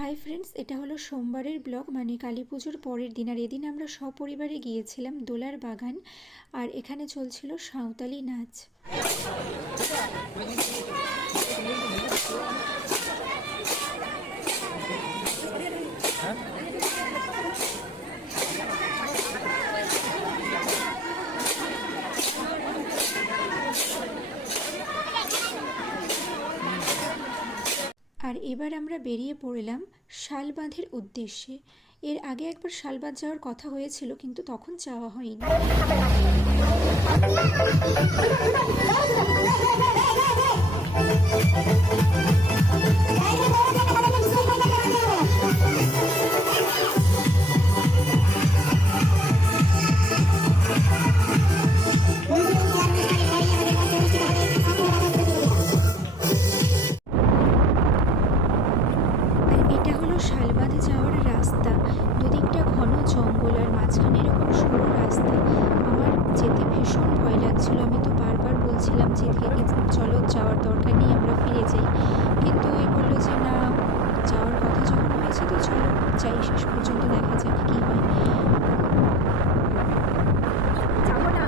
Hi friends, এটা হলো সোমবারের ব্লগ, মানে কালী পুজোর পরের দিন। আর এদিন আমরা সপরিবারে গিয়েছিলাম দোলার বাগান, আর এখানে চলছিল সাঁওতালি নাচ। আর এবার আমরা বেরিয়ে পড়লাম শালবাঁধের উদ্দেশ্যে। এর আগে একবার শালবাঁধ যাওয়ার কথা হয়েছিল, কিন্তু তখন যাওয়া হয়নি। এটা হলো শালবাঁধ যাওয়ার রাস্তা। দুদিকটা ঘন জঙ্গল আর মাঝখানে এরকম সরু রাস্তা। আমার যেতে ভীষণ ভয় লাগছিল। আমি তো বারবার বলছিলাম যে চলো, যাওয়ার দরকার নেই, আমরা ফিরে যাই। কিন্তু ওই বললো যে না, যাওয়ার কথা যখন হয়েছে তো চলো যাই, শেষ পর্যন্ত দেখা যাক কী হয়। যাবো না,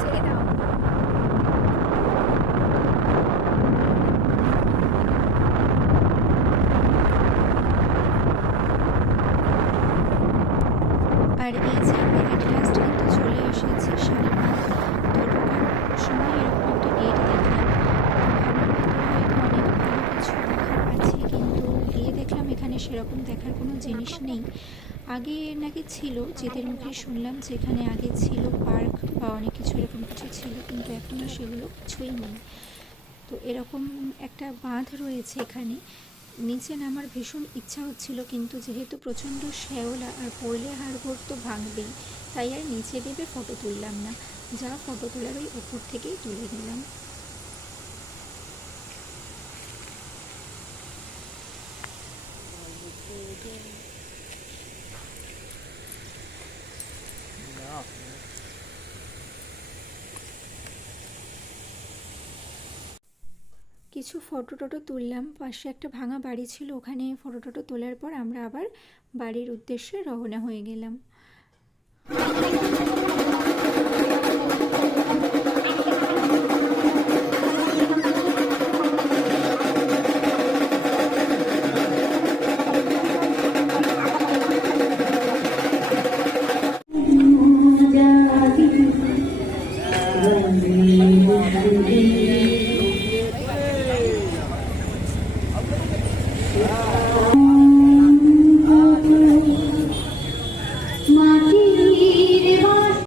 ছেড়ে দাও। আর এই যে আমরা অ্যাট লাস্ট কিন্তু চলে এসেছি শালবাঁধ। তো ঢোকার সময় এরকম একটা গেট দেখলাম। ভাবলাম ভেতরে হয়তো অনেক ভালো কিছু দেখার আছে, কিন্তু গিয়ে দেখলাম এখানে সেরকম দেখার কোনো জিনিস নেই। আগে নাকি ছিল, যেদের মুখে শুনলাম যে এখানে আগে ছিল পার্ক বা অনেক কিছু এরকম কিছু ছিল, কিন্তু এখন আর সেগুলো কিছুই নেই। তো এরকম একটা বাঁধ রয়েছে এখানে। নিচে নামার ভীষণ ইচ্ছা হচ্ছিল, কিন্তু যেহেতু প্রচণ্ড শ্যাওলা আর পড়লে হাড়গোড় তো ভাঙবেই, তাই আর নিচে দেবে ফটো তুললাম না। যা ফটো তোলার ওই উপর থেকেই তুলে নিলাম। কিছু ফটো টটো তুললাম। পাশে একটা ভাঙা বাড়ি ছিল, ওখানে ফটো টটো তোলার পর আমরা আবার বাড়ির উদ্দেশ্যে রওনা হয়ে গেলাম।